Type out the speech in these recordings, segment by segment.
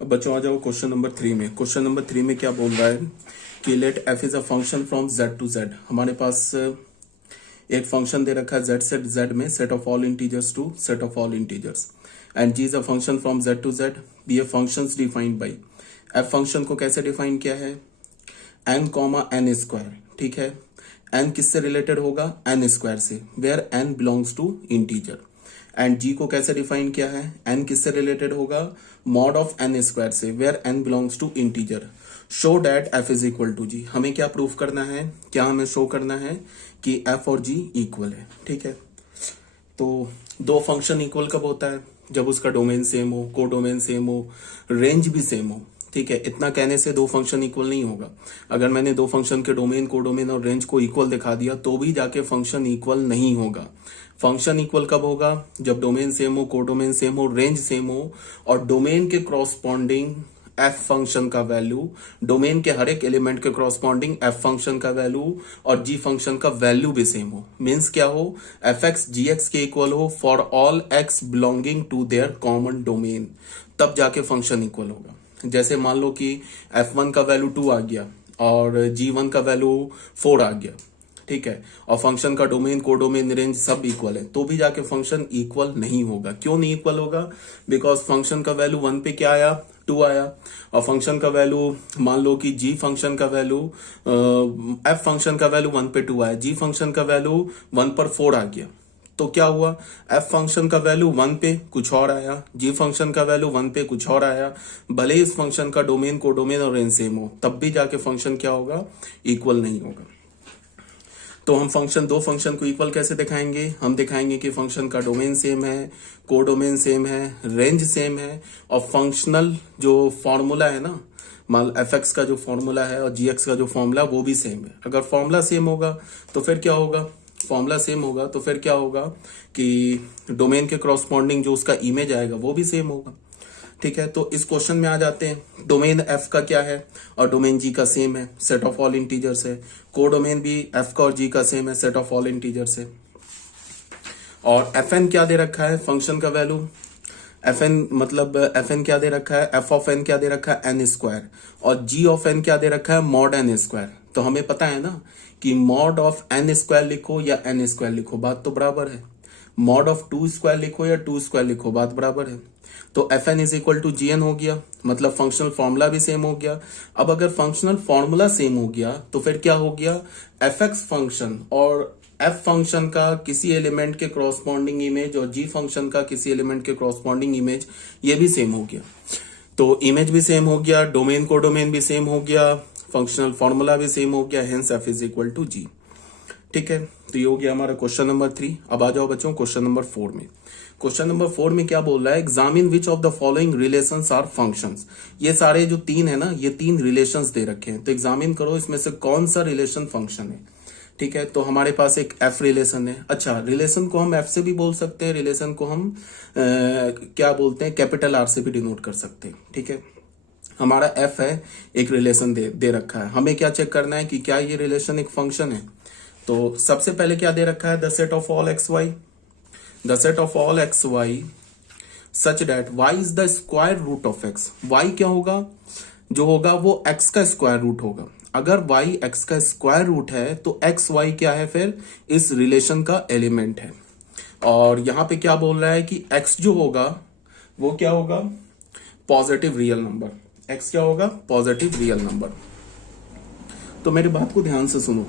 अब बच्चों आ जाओ क्वेश्चन नंबर 3 में। क्वेश्चन नंबर 3 में क्या बोल रहा है कि let F is a function from Z to Z. हमारे पास एक फंक्शन दे रखा है जेड से जेड में, set of all integers to set of all integers, and G is a function from Z to Z. Be a functions defined by, F function को कैसे define किया है, एन कॉमा एन स्क्वायर। ठीक है, N किससे related होगा, N square से, where N belongs to integer. And G को कैसे डिफाइन किया है, एन किससे रिलेटेड होगा, मॉड ऑफ एन स्क्वायर से, where N belongs to integer. Show that F is equal to G. हमें क्या प्रूफ करना है, क्या हमें शो करना है कि एफ और जी इक्वल है। ठीक है, तो दो फंक्शन इक्वल कब होता है, जब उसका डोमेन सेम हो, को डोमेन सेम हो, रेंज भी सेम हो। ठीक है, इतना कहने से दो फंक्शन इक्वल नहीं होगा। अगर मैंने दो फंक्शन के डोमेन, को डोमेन और रेंज को इक्वल दिखा दिया तो भी जाके फंक्शन इक्वल नहीं होगा। फंक्शन इक्वल कब होगा, जब डोमेन सेम हो, को डोमेन सेम हो, रेंज सेम हो, और डोमेन के क्रॉसपॉन्डिंग एफ फंक्शन का वैल्यू, डोमेन के हर एक एलिमेंट के क्रॉसपॉन्डिंग एफ फंक्शन का वैल्यू और जी फंक्शन का वैल्यू भी सेम हो। मीन्स क्या हो, एफ एक्स जी एक्स के इक्वल हो for all X belonging to their common domain, तब जाके फंक्शन इक्वल होगा। जैसे मान लो कि f1 का वैल्यू 2 आ गया और g1 का वैल्यू 4 आ गया। ठीक है, और फंक्शन का डोमेन, को डोमेन, रेंज सब इक्वल है, तो भी जाके फंक्शन इक्वल नहीं होगा। क्यों नहीं इक्वल होगा, बिकॉज फंक्शन का वैल्यू 1 पे क्या आया, 2 आया, और फंक्शन का वैल्यू, मान लो कि g फंक्शन का वैल्यू, f फंक्शन का वैल्यू 1 पे 2 आया, g फंक्शन का वैल्यू 1 पर 4 आ गया। तो क्या हुआ, f फंक्शन का वैल्यू 1 पे कुछ और आया, g फंक्शन का वैल्यू 1 पे कुछ और आया। भले इस फंक्शन का डोमेन, को डोमेन और रेंज सेम हो, तब भी जाके फंक्शन क्या होगा, इक्वल नहीं होगा। तो हम फंक्शन, दो फंक्शन को इक्वल कैसे दिखाएंगे, हम दिखाएंगे कि फंक्शन का डोमेन सेम है, को डोमेन सेम है, रेंज सेम है, और फंक्शनल जो फॉर्मूला है ना, मान एफ एक्स का जो फॉर्मूला है और जी एक्स का जो फॉर्मूला वो भी सेम है। अगर फॉर्मूला सेम होगा तो फिर क्या होगा, फॉर्मूला सेम होगा तो फिर क्या होगा कि डोमेन के क्रॉसपॉन्डिंग जो उसका इमेज आएगा वो भी सेम होगा। ठीक है, तो इस क्वेश्चन में आ जाते हैं। डोमेन एफ का क्या है और डोमेन जी का सेम है, सेट ऑफ ऑल इंटीजर्स है। को डोमेन भी एफ का और जी का सेम है, सेट ऑफ ऑल इंटीजर्स है। और एफ एन क्या दे रखा है, फंक्शन का वैल्यू, एफ एन मतलब एफ एन क्या दे रखा है, एफ ऑफ एन क्या दे रखा है, एन स्क्वायर, और जी ऑफ एन क्या दे रखा है, मॉड एन स्क्वायर। तो हमें पता है ना कि मॉड ऑफ एन स्क्वायर लिखो या एन स्क्वायर लिखो, बात तो बराबर है। मॉड ऑफ 2 स्क्वायर लिखो या 2 स्क्वायर लिखो, बात बराबर है। तो F N is equal to G N हो गया, मतलब फंक्शनल फॉर्मूला भी सेम हो गया। अब अगर फंक्शनल फॉर्मूला सेम हो गया तो फिर क्या हो गया, एफ एक्स फंक्शन और एफ फंक्शन का किसी एलिमेंट के क्रॉसपॉन्डिंग इमेज और जी फंक्शन का किसी एलिमेंट के क्रॉसपॉन्डिंग इमेज, ये भी सेम हो गया। तो इमेज भी सेम हो गया, डोमेन को डोमेन भी सेम हो गया, फंक्शनल फॉर्मूला भी सेम हो गया, hence F is equal to G. ठीक है, तो ये हो गया हमारा क्वेश्चन नंबर 3। अब आ जाओ बच्चों क्वेश्चन नंबर 4 में। क्वेश्चन नंबर 4 में क्या बोल रहा है, examine which of the following relations are functions. ये सारे जो 3 है ना, ये 3 रिलेशंस दे रखे हैं, तो एग्जामिन करो इसमें से कौन सा रिलेशन फंक्शन है। ठीक है, तो हमारे पास एक एफ रिलेशन है। अच्छा, रिलेशन को हम एफ से भी बोल सकते हैं, रिलेशन को हम क्या बोलते हैं, कैपिटल आर से भी डिनोट कर सकते हैं। ठीक है, हमारा एफ है, एक रिलेशन दे रखा है, हमें क्या चेक करना है कि क्या ये रिलेशन एक फंक्शन है। तो सबसे पहले क्या दे रखा है, the set of all x y, the set of all x y such that y is the square root of x. Y क्या होगा, जो होगा वो एक्स का स्क्वायर रूट होगा। अगर वाई एक्स का स्क्वायर रूट है तो एक्स वाई क्या है, फिर इस रिलेशन का एलिमेंट है। और यहां पे क्या बोल रहा है कि एक्स जो होगा वो क्या होगा, पॉजिटिव रियल नंबर। एक्स क्या होगा, पॉजिटिव रियल नंबर। तो मेरी बात को ध्यान से सुनो,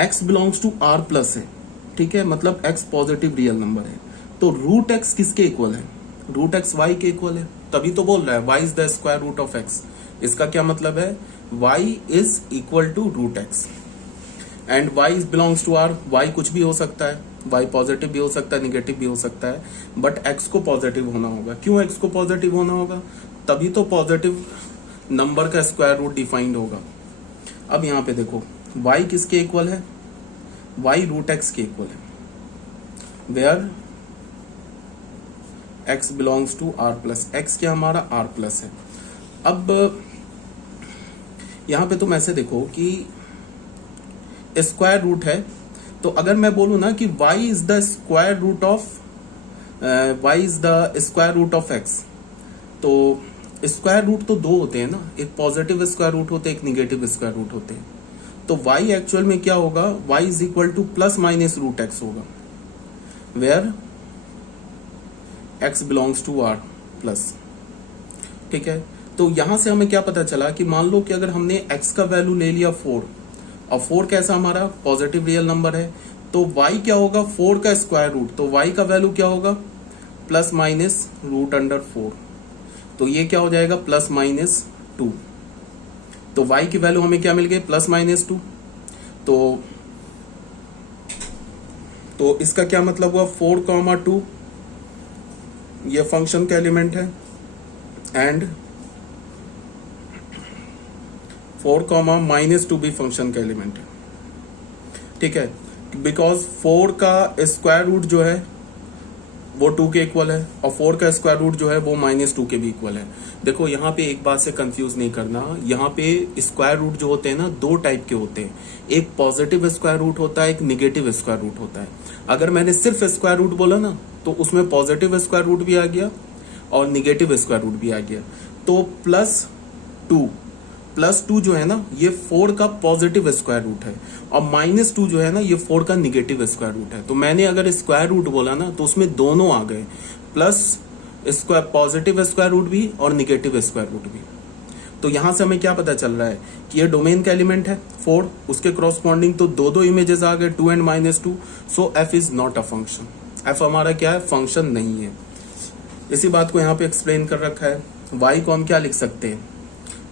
x belongs to r plus है। ठीक है, मतलब x पॉजिटिव रियल नंबर है, तो रूट x किसके इक्वल है, रूट x y के इक्वल है। तभी तो बोल रहा है y is the square root of x। इसका क्या मतलब है, y is equal to root x and y belongs to r। y कुछ भी हो सकता है, y पॉजिटिव भी हो सकता है, निगेटिव भी हो सकता है, बट x को पॉजिटिव होना होगा। क्यों x को पॉजिटिव होना होगा, तभी तो पॉजिटिव नंबर का स्क्वायर रूट डिफाइंड होगा। अब यहां पे देखो y किसके इक्वल है, y रूट x के इक्वल है, where x belongs to r plus. x क्या हमारा r प्लस है। अब यहां पे तुम ऐसे देखो कि स्क्वायर रूट है, तो अगर मैं बोलूं ना कि y is the square root of y is the square root of x, तो स्क्वायर रूट तो दो होते हैं ना, एक पॉजिटिव स्क्वायर रूट होते हैं, एक निगेटिव स्क्वायर रूट होते हैं। तो y एक्चुअल में क्या होगा, y is equal to plus minus root X होगा, where x belongs to r plus. ठीक है, तो यहां से हमें क्या पता चला कि मान लो कि अगर हमने x का वैल्यू ले लिया 4, और 4 कैसा हमारा पॉजिटिव रियल नंबर है, तो y क्या होगा 4 का स्क्वायर रूट, तो y का वैल्यू क्या होगा प्लस माइनस रूट अंडर 4, तो ये क्या हो जाएगा प्लस माइनस 2। तो y की वैल्यू हमें क्या मिल गई प्लस माइनस 2। तो इसका क्या मतलब हुआ 4,2 ये फंक्शन का एलिमेंट है, एंड 4,-2 भी फंक्शन का एलिमेंट है। ठीक है, बिकॉज 4 का स्क्वायर रूट जो है वो 2 के इक्वल है, और 4 का स्क्वायर रूट जो है वो -2 के भी इक्वल है। देखो यहाँ पे एक बात से कंफ्यूज नहीं करना, यहाँ पे स्क्वायर रूट जो होते हैं ना दो टाइप के होते हैं, एक पॉजिटिव स्क्वायर रूट होता है, एक निगेटिव स्क्वायर रूट होता है। अगर मैंने सिर्फ स्क्वायर रूट बोला ना तो उसमें पॉजिटिव स्क्वायर रूट भी आ गया और निगेटिव स्क्वायर रूट भी आ गया। तो +2 जो है ना ये 4 का पॉजिटिव स्क्वायर रूट है, और -2 जो है ना ये 4 का निगेटिव स्क्वायर रूट है। तो मैंने अगर स्क्वायर रूट बोला ना तो उसमें दोनों आ गए, plus square positive square root भी और निगेटिव स्क्वायर रूट भी। तो यहां से हमें क्या पता चल रहा है कि ये डोमेन का एलिमेंट है 4, उसके कॉरस्पॉन्डिंग तो दो इमेजेस आ गए 2 and -2। So f is not a function, f हमारा क्या है फंक्शन नहीं है। इसी बात को यहाँ पे एक्सप्लेन कर रखा है। y को हम क्या लिख सकते हैं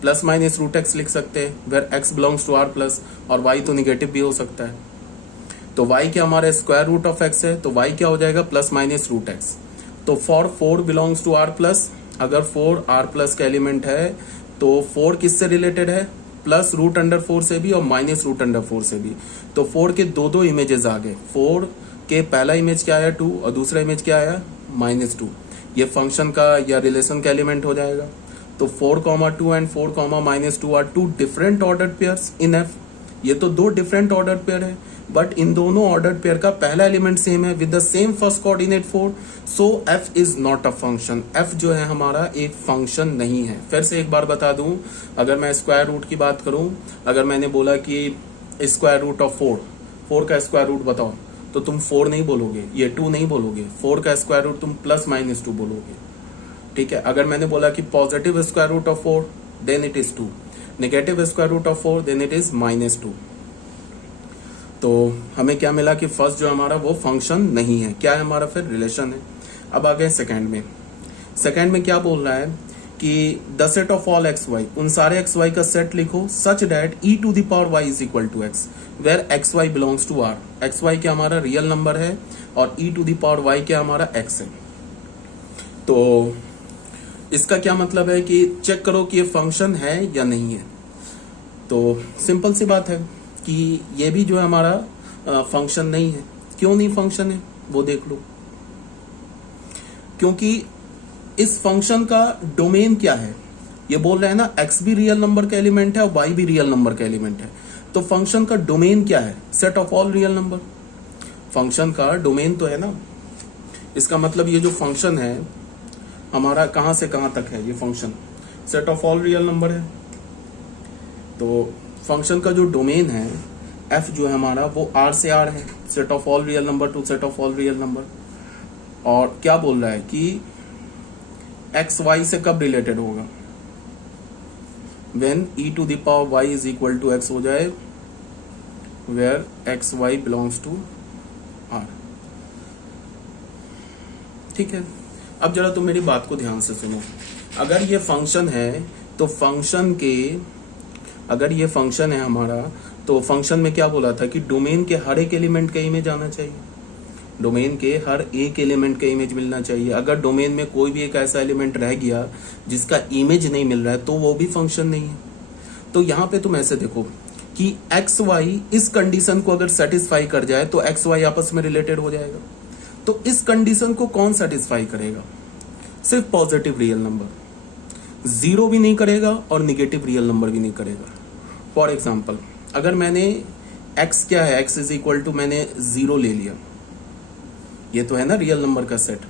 प्लस माइनस रूट एक्स लिख सकते हैं, where x belongs to r plus, और y तो निगेटिव भी हो सकता है। तो y क्या हमारा स्क्वायर रूट ऑफ x है, तो y क्या हो जाएगा प्लस माइनस रूट एक्स। तो for 4 belongs to r plus, अगर 4 r प्लस का एलिमेंट है तो 4 किससे रिलेटेड है प्लस रूट अंडर 4 से भी और माइनस रूट अंडर 4 से भी। तो 4 के दो इमेजेस आ गए, 4 के पहला इमेज क्या आया 2 और दूसरा इमेज क्या आया -2। ये फंक्शन का या रिलेशन का एलिमेंट हो जाएगा। तो 4,2 and 4,-2 are two different ordered pairs in f। ये तो दो डिफरेंट ऑर्डर्ड पेयर है, बट इन दोनों ऑर्डर्ड पेयर का पहला एलिमेंट सेम है with the same first coordinate 4। So f is not a function, f जो है हमारा एक फंक्शन नहीं है। फिर से एक बार बता दूं, अगर मैं स्क्वायर रूट की बात करूं, अगर मैंने बोला कि स्क्वायर रूट ऑफ 4 का स्क्वायर रूट बताओ, तो तुम 4 नहीं बोलोगे, ये 2 नहीं बोलोगे, 4 का स्क्वायर रूट तुम +-2 बोलोगे। ठीक है, अगर मैंने बोला कि positive square root of 4 then it is 2, negative square root of 4 then it is -2। तो हमें क्या मिला कि फर्स्ट जो हमारा वो फंक्शन नहीं है, क्या है हमारा फिर रिलेशन है। अब आ गए सेकेंड में। सेकेंड में क्या बोल रहा है कि the set of all x y, उन सारे एक्स वाई का सेट लिखो such that e⁻y is equal to x, where x y belongs to r। X y क्या हमारा रियल नंबर है और e⁻y क्या हमारा x है। तो इसका क्या मतलब है कि चेक करो कि ये फंक्शन है या नहीं है। तो सिंपल सी बात है कि ये भी जो है हमारा फंक्शन नहीं है। क्यों नहीं फंक्शन है वो देख लो, क्योंकि इस फंक्शन का डोमेन क्या है, ये बोल रहे हैं ना x भी रियल नंबर का एलिमेंट है और y भी रियल नंबर का एलिमेंट है। तो फंक्शन का डोमेन क्या है, set of all real number. Function का डोमेन तो है ना, इसका मतलब ये जो फंक्शन है हमारा कहां से कहां तक है, ये function set of all real number है। तो फंक्शन का जो डोमेन है f जो है हमारा वो r से r है, set of all real number two set of all real number. और क्या बोल रहा है कि x y से कब रिलेटेड होगा, when e⁻y is equal to x हो जाए, where x y belongs to r। ठीक है, अब जरा तुम मेरी बात को ध्यान से सुनो। अगर ये फंक्शन है तो फंक्शन के, अगर ये फंक्शन है हमारा तो फंक्शन में क्या बोला था कि डोमेन के हर एक एलिमेंट का इमेज आना चाहिए, डोमेन के हर एक एलिमेंट का इमेज मिलना चाहिए। अगर डोमेन में कोई भी एक ऐसा एलिमेंट रह गया जिसका इमेज नहीं मिल रहा है तो वो भी फंक्शन नहीं है। तो यहाँ पे तुम ऐसे देखो कि एक्स वाई इस कंडीशन को अगर सेटिस्फाई कर जाए तो एक्स वाई आपस में रिलेटेड हो जाएगा। तो इस कंडीशन को कौन सेटिस्फाई करेगा, सिर्फ पॉजिटिव रियल नंबर, जीरो भी नहीं करेगा और निगेटिव रियल नंबर भी नहीं करेगा। फॉर एग्जाम्पल अगर मैंने x क्या है, x इज इक्वल टू मैंने 0 ले लिया, ये तो है ना रियल नंबर का सेट।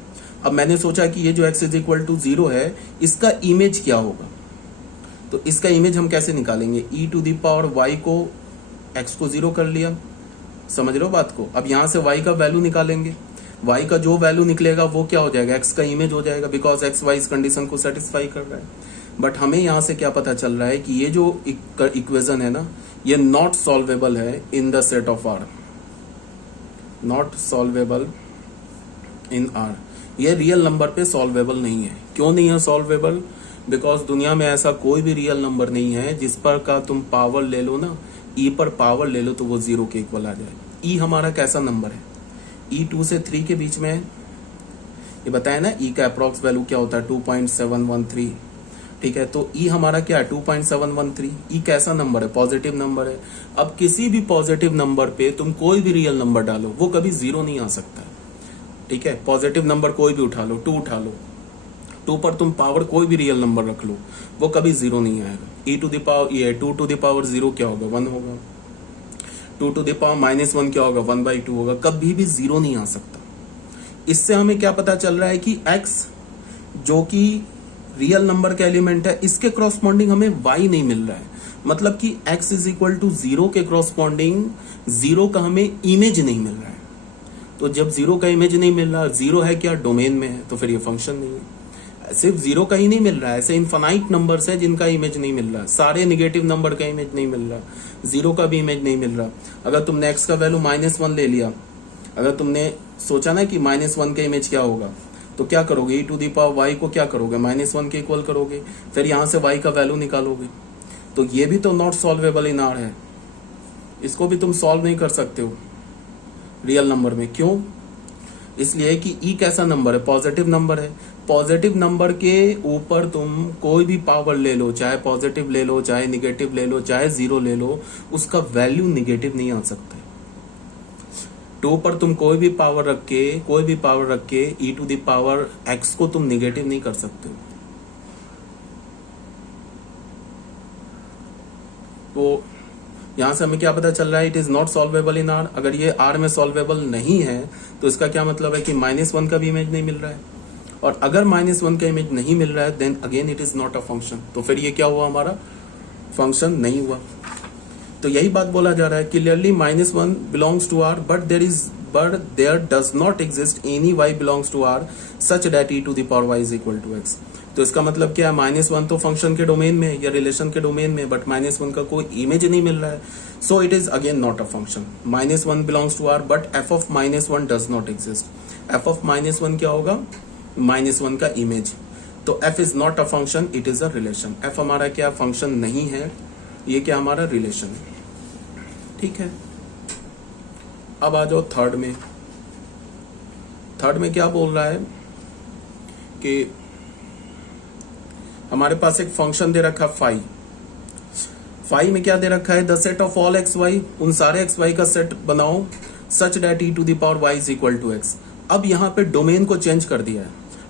अब मैंने सोचा कि ये जो x इज इक्वल टू 0 है, इसका इमेज क्या होगा, तो इसका इमेज हम कैसे निकालेंगे, e to the power y को x को 0 कर लिया, समझ रहे हो बात को। अब यहाँ से y का वैल्यू निकालेंगे, y का जो वैल्यू निकलेगा वो क्या हो जाएगा, x का इमेज हो जाएगा, बिकॉज x y इस कंडीशन को सेटिस्फाई कर रहा है। बट हमें यहाँ से क्या पता चल रहा है कि ये जो इक्वेशन है ना, ये नॉट सॉल्वेबल है in the set of R, not solvable in R। ये रियल नंबर पे सॉल्वेबल नहीं है। क्यों नहीं है सॉल्वेबल, बिकॉज दुनिया में ऐसा कोई भी रियल नंबर नहीं है जिस पर का तुम पावर ले लो ना, e पर पावर ले लो तो वो 0 के इक्वल आ जाए। e हमारा कैसा नंबर है, e 2 से 3 के बीच में है, ये बताया ना e का अप्रॉक्स वैल्यू क्या होता है 2.713, ठीक है। तो e हमारा क्या है 2.713। e कैसा नंबर है, पॉजिटिव नंबर है। अब किसी भी पॉजिटिव नंबर पे तुम कोई भी रियल नंबर डालो वो कभी 0 नहीं आ सकता, ठीक है। पॉजिटिव नंबर कोई भी उठा लो, 2 उठा लो, 2 पर तुम पावर कोई भी रियल नंबर रख लो वो कभी 0 नहीं आएगा। e टू द पावर ये 2 टू द पावर 0 क्या होगा, 1 होगा। 2 टू द पावर -1 क्या होगा, 1/2 होगा, कभी भी 0 नहीं आ सकता। इससे हमें क्या पता चल रहा है कि x जो कि रियल नंबर का एलिमेंट है, इसके क्रॉसपॉन्डिंग हमें y नहीं मिल रहा है। मतलब कि x इज इक्वल टू 0 के क्रॉसपॉन्डिंग 0 का हमें इमेज नहीं मिल रहा है। तो जब 0 का इमेज नहीं मिल रहा, 0 है क्या, डोमेन में है, तो फिर ये फंक्शन नहीं है। सिर्फ 0 का ही नहीं मिल रहा है, ऐसे इनफाइनाइट नंबर्स है जिनका इमेज नहीं मिल रहा, सारे निगेटिव नंबर का इमेज नहीं मिल रहा, 0 का भी इमेज नहीं मिल रहा। अगर तुमने x का वैल्यू -1 ले लिया, अगर तुमने सोचा ना कि -1 का इमेज क्या होगा, तो क्या करोगे, e to the power y को क्या करोगे, -1 के इक्वल करोगे, फिर यहां से y का वैल्यू निकालोगे। तो ये भी तो नॉट सॉल्वेबल इन R है, इसको भी तुम सॉल्व नहीं कर सकते हो रियल नंबर में। क्यों, इसलिए कि e कैसा नंबर है, पॉजिटिव नंबर है। पॉजिटिव नंबर के ऊपर तुम कोई भी पावर ले लो, चाहे पॉजिटिव ले लो, चाहे निगेटिव ले लो, चाहे 0 ले लो, उसका वैल्यू निगेटिव नहीं आ सकता है। 2 पर तुम कोई भी पावर रख के e to the power x को तुम निगेटिव नहीं कर सकते हो। तो यहां से हमें क्या पता चल रहा है, it is not solvable in R। अगर ये R में सॉल्वेबल नहीं है तो इसका क्या मतलब है कि -1 का भी इमेज नहीं मिल रहा है, और अगर -1 का इमेज नहीं मिल रहा है then again it is not a function. तो फिर ये क्या हुआ, हमारा फंक्शन नहीं हुआ। तो यही बात बोला जा रहा है, clearly -1 belongs to R but there does not exist any y belongs to R such that e to the power y is equal to x। तो इसका मतलब क्या है, -1 तो फंक्शन के डोमेन में या रिलेशन के डोमेन में, बट -1 का कोई इमेज नहीं मिल रहा है, so it is again not a function. -1 belongs to R but f of -1 does not exist. f of -1 क्या होगा, -1 का इमेज। तो f is not a function, it is a relation. f हमारा क्या फंक्शन नहीं है, ये क्या हमारा रिलेशन है, ठीक है। अब आ जाओ थर्ड में। थर्ड में क्या बोल रहा है कि हमारे पास एक फंक्शन दे रखा फाई। फाई में क्या दे रखा है, the set of all x y, उन सारे एक्स वाई का सेट बनाओ such that e to the power y is equal to x। अब यहाँ पे डोमेन को चेंज कर दिया है।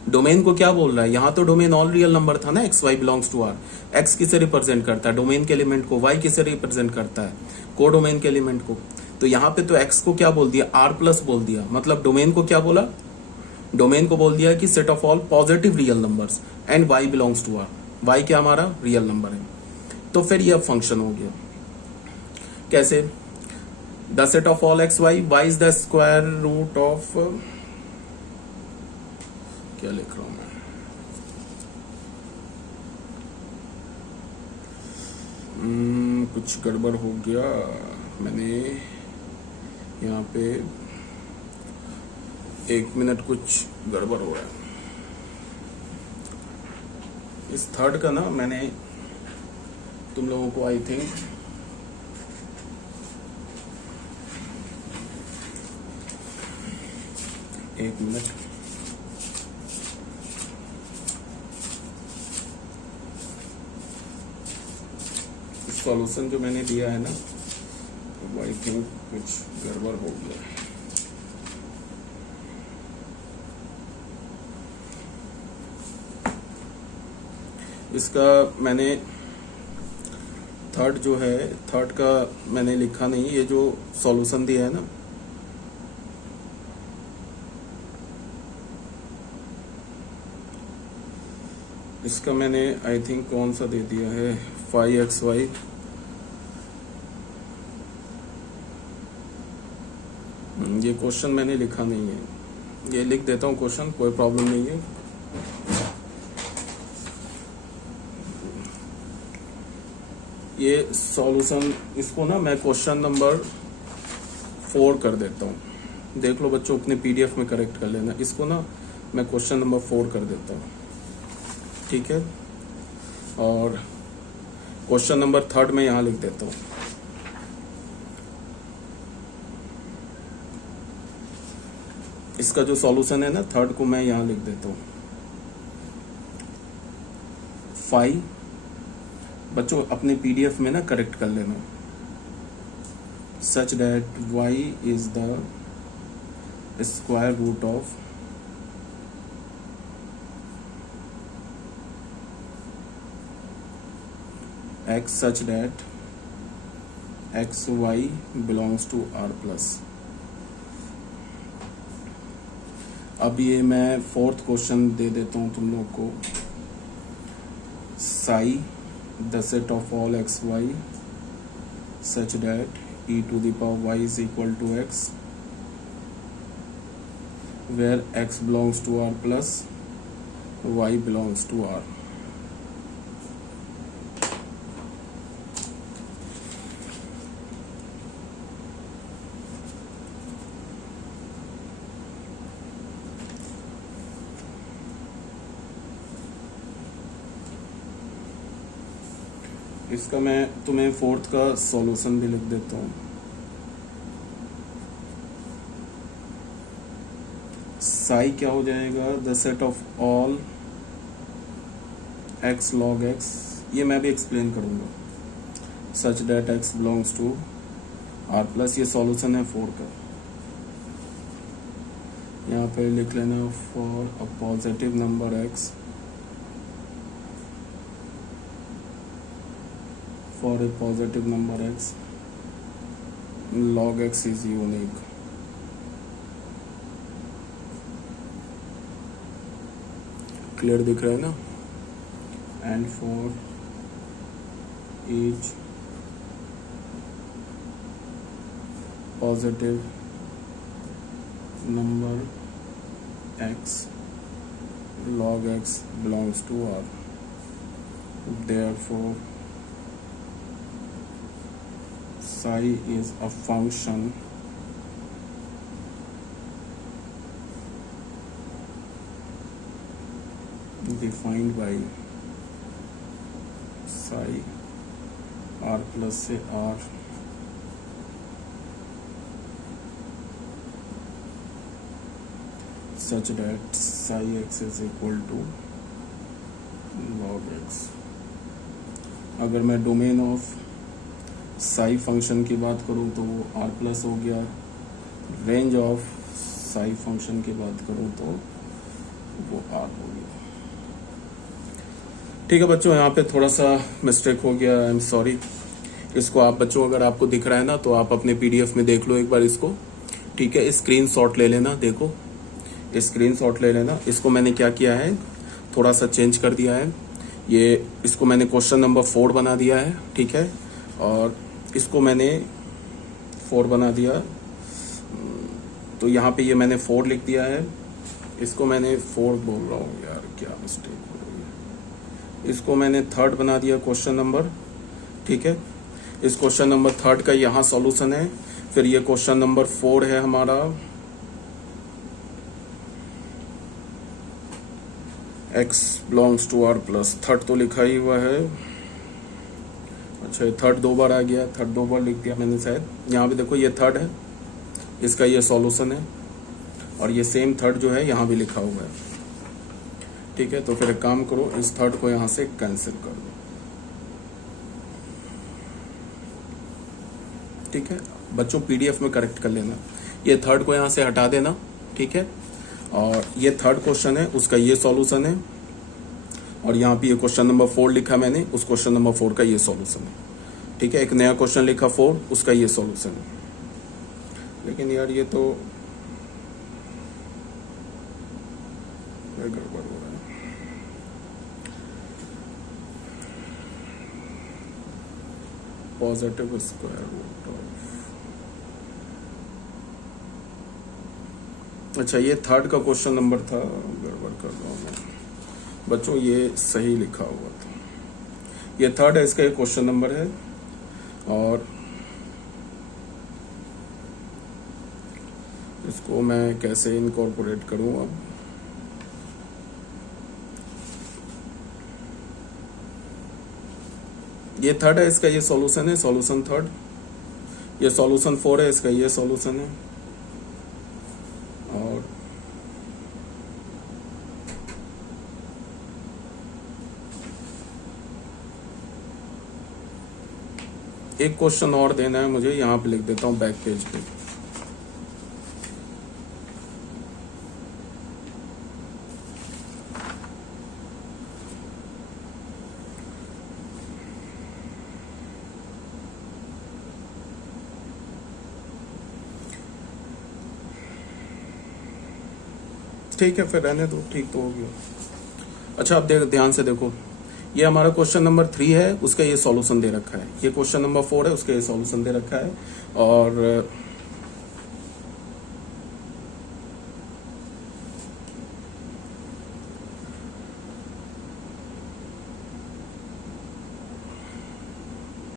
डोमेन को क्या बोल रहा है, यहाँ तो डोमेन ऑल रियल नंबर था ना, x y belongs to R। x किसे रिप्रेजेंट करता है, डोमेन के एलिमेंट को, y किसे रिप्रेजेंट करता है, को डोमेन के एलिमेंट को। तो यहाँ पे तो x को क्या बोल दिया, R प्लस बोल दिया, मतलब डोमेन को क्या बोला, डोमेन को बोल दिया कि set of all positive real numbers and y belongs to R। y क्या हमारा रियल नंबर है। तो फिर ये फंक्शन हो गया कैसे, the set of all x y, y is the square root of, क्या लिख रहा हूं मैं, कुछ गड़बड़ हो गया, मैंने यहाँ पे 1 मिनट, कुछ गड़बड़ हो रहा है। इस थर्ड का ना मैंने तुम लोगों को आई थिंक एक मिनट, सॉल्यूशन जो मैंने दिया है ना, वो आई थिंक कुछ गड़बड़ हो गया है। इसका मैंने थर्ड जो है, थर्ड का मैंने लिखा नहीं, ये जो सॉल्यूशन दिया है ना, इसका मैंने आई थिंक कौन सा दे दिया है 5xy, ये क्वेश्चन मैंने लिखा नहीं है, ये लिख देता हूँ क्वेश्चन, कोई प्रॉब्लम नहीं है। ये सॉल्यूशन, इसको ना मैं क्वेश्चन नंबर 4 कर देता हूँ, देख लो बच्चों अपने पीडीएफ में करेक्ट कर लेना। इसको ना मैं क्वेश्चन नंबर 4 कर देता हूँ, ठीक है। और क्वेश्चन नंबर 3 में यहाँ लिख देता हूँ। इसका जो सॉल्यूशन है ना 3 को मैं यहाँ लिख देता हूँ 5। बच्चों अपने पीडीएफ में ना करेक्ट कर लेना, such that y is the square root of x such that x y belongs to R plus। अब ये मैं 4th क्वेश्चन दे देता हूँ तुम लोग को। psi the set of all x y such that e to the power y is equal to x where x belongs to R plus y belongs to R। इसका मैं तुम्हें 4th का solution भी लिख देता हूँ। साई क्या हो जाएगा, the set of all x log x, ये मैं भी एक्सप्लेन करूंगा, such that x belongs to R plus, ये सॉल्यूशन है 4 का। यहाँ पे लिख लेना for a positive number x, for a positive number x log x is unique। Clear दिख रहा है ना। And for each positive number x log x belongs to R, therefore psi is a function defined by psi R plus से R such that psi x is equal to log x। अगर मैं domain of Sai function की बात करूँ तो वो R plus हो गया, रेंज ऑफ साई फंक्शन की बात करूँ तो वो R हो गया। ठीक है बच्चों, यहाँ पे थोड़ा सा मिस्टेक हो गया, आई एम सॉरी। इसको आप बच्चों अगर आपको दिख रहा है ना तो आप अपने पीडीएफ में देख लो एक बार इसको, ठीक है। स्क्रीनशॉट ले लेना, देखो स्क्रीनशॉट ले लेना। इसको मैंने क्या किया है, थोड़ा सा चेंज कर दिया है, ये इसको मैंने क्वेश्चन नंबर 4 बना दिया है, ठीक है। और इसको मैंने 4 बना दिया, तो यहाँ पे ये मैंने 4 लिख दिया है, इसको मैंने 4 बोल रहा हूँ यार, क्या मिस्टेक हो रही है। इसको मैंने 3rd बना दिया क्वेश्चन नंबर, ठीक है। इस क्वेश्चन नंबर 3rd का यहाँ सॉल्यूशन है। फिर ये क्वेश्चन नंबर 4 है हमारा, x belongs to R plus, 3rd तो लिखा ही हुआ है। अच्छा, 3rd 2 बार आ गया, 3rd 2 बार लिख दिया मैंने शायद। यहाँ पे देखो ये 3rd है, इसका ये सॉल्यूशन है, और ये सेम 3rd जो है यहाँ भी लिखा हुआ है, ठीक है। तो फिर एक काम करो, इस 3rd को यहाँ से कैंसिल कर दो, ठीक है। बच्चों पीडीएफ में करेक्ट कर लेना, ये 3rd को यहाँ से हटा देना, ठीक है। और ये 3rd क्वेश्चन है, उसका ये सॉल्यूशन है, और यहाँ पे ये क्वेश्चन नंबर 4 लिखा मैंने, उस क्वेश्चन नंबर 4 का ये सॉल्यूशन है, ठीक है। एक नया क्वेश्चन लिखा 4, उसका ये सॉल्यूशन है। लेकिन यार ये तो गड़बड़ हो रहा है। पॉजिटिव स्क्वायर रूट ऑफ, अच्छा ये थर्ड का क्वेश्चन नंबर था, गड़बड़ कर रहा हूँ मैं बच्चों, ये सही लिखा हुआ था, ये थर्ड है, इसका एक क्वेश्चन नंबर है। और इसको मैं कैसे इनकॉर्पोरेट करूँ अब, ये थर्ड है, इसका ये सॉल्यूशन है, सॉल्यूशन थर्ड, ये सॉल्यूशन 4 है, इसका ये सॉल्यूशन है। और एक क्वेश्चन और देना है मुझे, यहां पे लिख देता हूं बैक पेज पे। ठीक है, फिर रहने दो, ठीक तो हो गया। अच्छा अब ध्यान से देखो, ये हमारा क्वेश्चन नंबर 3 है, उसका ये सॉल्यूशन दे रखा है, ये क्वेश्चन नंबर 4 है, उसका ये सॉल्यूशन दे रखा है। और